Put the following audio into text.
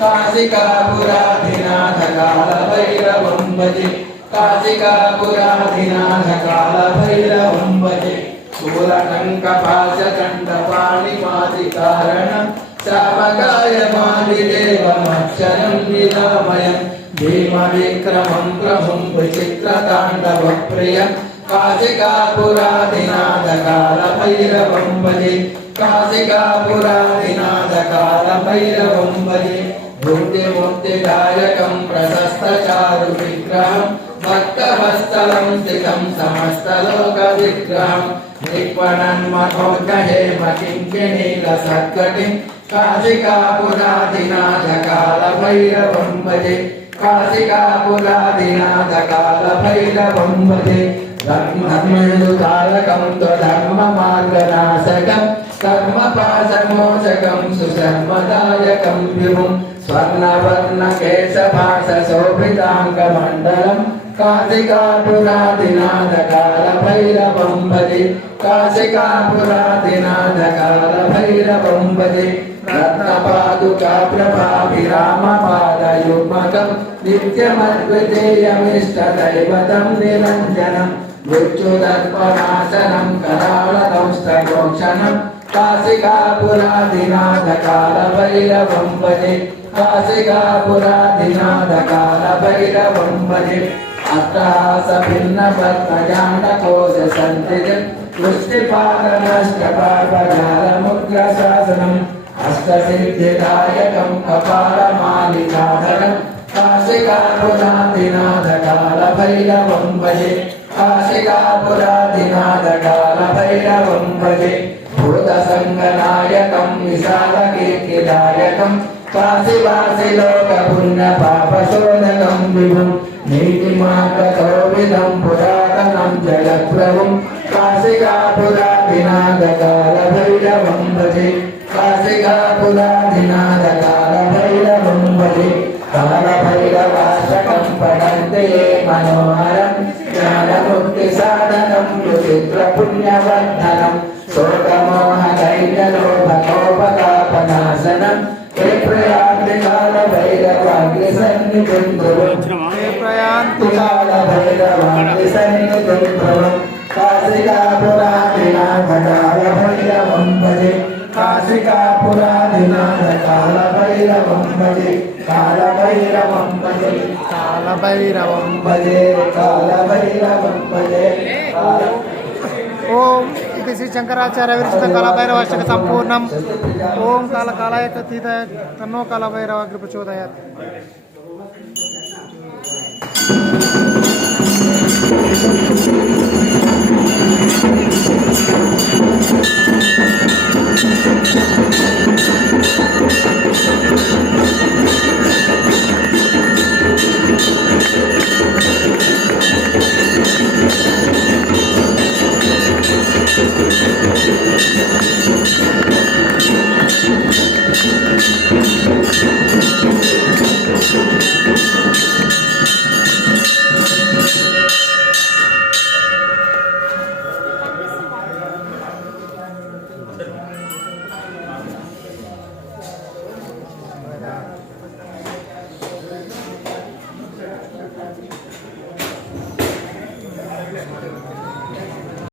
काशिकापुराधिनाथ कालभैरवं भजे काशिकापुराधिनाथ कालभैरवं भजे शूलकङ्कपाशकण्ठपाणिमादिकारणं श्यामकायमादिदेवमक्षरं निरामयं भीमविक्रमं प्रभुं विचित्रताण्डवप्रियं काशिकापुराधिनाथ कालभैरवं भजे काशिकापुराधिनाथ कालभैरवं भजे बुद्धिमुक्तिदायकं प्रशस्तचारुविग्रहं भक्तवत्सलं स्थितं समस्तलोकविग्रहं निक्वणन्मठोज्जहेमकिङ्किणीलसत्कटिं काशिकापुराधिनाथ कालभैरवं भजे काशिकापुराधिनाथ कालभैरवं भजे धर्मेन्दुतारकं त्वधर्ममार्गनाशकं कर्मपाशमोचकं सुशर्मदायकं विभुं स्वर्णवर्णकेशभासशोभिताङ्गमण्डलं काशिकापुराधिनाथ कालभैरवं भजे काशिकापुराधिनाथ कालभैरवं भजे रत्नपादुका प्रभाभिरामपादयुग्मकं नित्यमद्वितीयमिष्टदैवतं निरञ्जनं मृत्युदर्पणाशनं कराळदंष्टमोक्षणं काशिकापुराधिनाथ कालभैरवं भजे काशिकापुराधिनाथ कालभैरवं भजे अट्टहासभिन्नपद्मजाण्डकोशसन्निधिं वृष्टिपालनष्टपापजालमुद्रशासनम् अष्टसिद्धिदायकं कपालमालिकाधरं काशिकापुराधिनाथ कालभैरवं भजे काशिकापुराधिनाथ कालभैरवं भजे भूतसङ्गनायकं विशालकीर्तिदायकं काशीवासिलोकपुण्यपापशोधकं विभुं नीतिमार्गतोविदं पुरातनं जगत्प्रभुं काशिकापुराधिनाथ कालभैरवं भजे काशिकापुराधिनाथ कालभैरवं भजे कालभैरवाष्टकं पठन्ते ये मनोहरं ज्ञानमुक्तिसाधनं विचित्रपुण्यवर्धनं शोकमोहदैर्यलोभकोपतापनाशनं हे प्रयान्ति कालभैरवाग्निसन्निधिं ध्रुवं हे प्रयान्ति कालभैरवाग्निसन्निधिं ध्रुवं काशिकापुराधिनाथ कालभैरवं भजे काशिकापुराधिनाथ कालभैरवं भजे कालभैरवं भजे कालभैरवं भजे कालभैरवं भजे ओम इति श्री शंकराचार्य विरचित कालभैरवाष्टक संपूर्णम् ओम कालकालाय कथिताय तन्नो कालभैरव अग्नि प्रचोदयात्।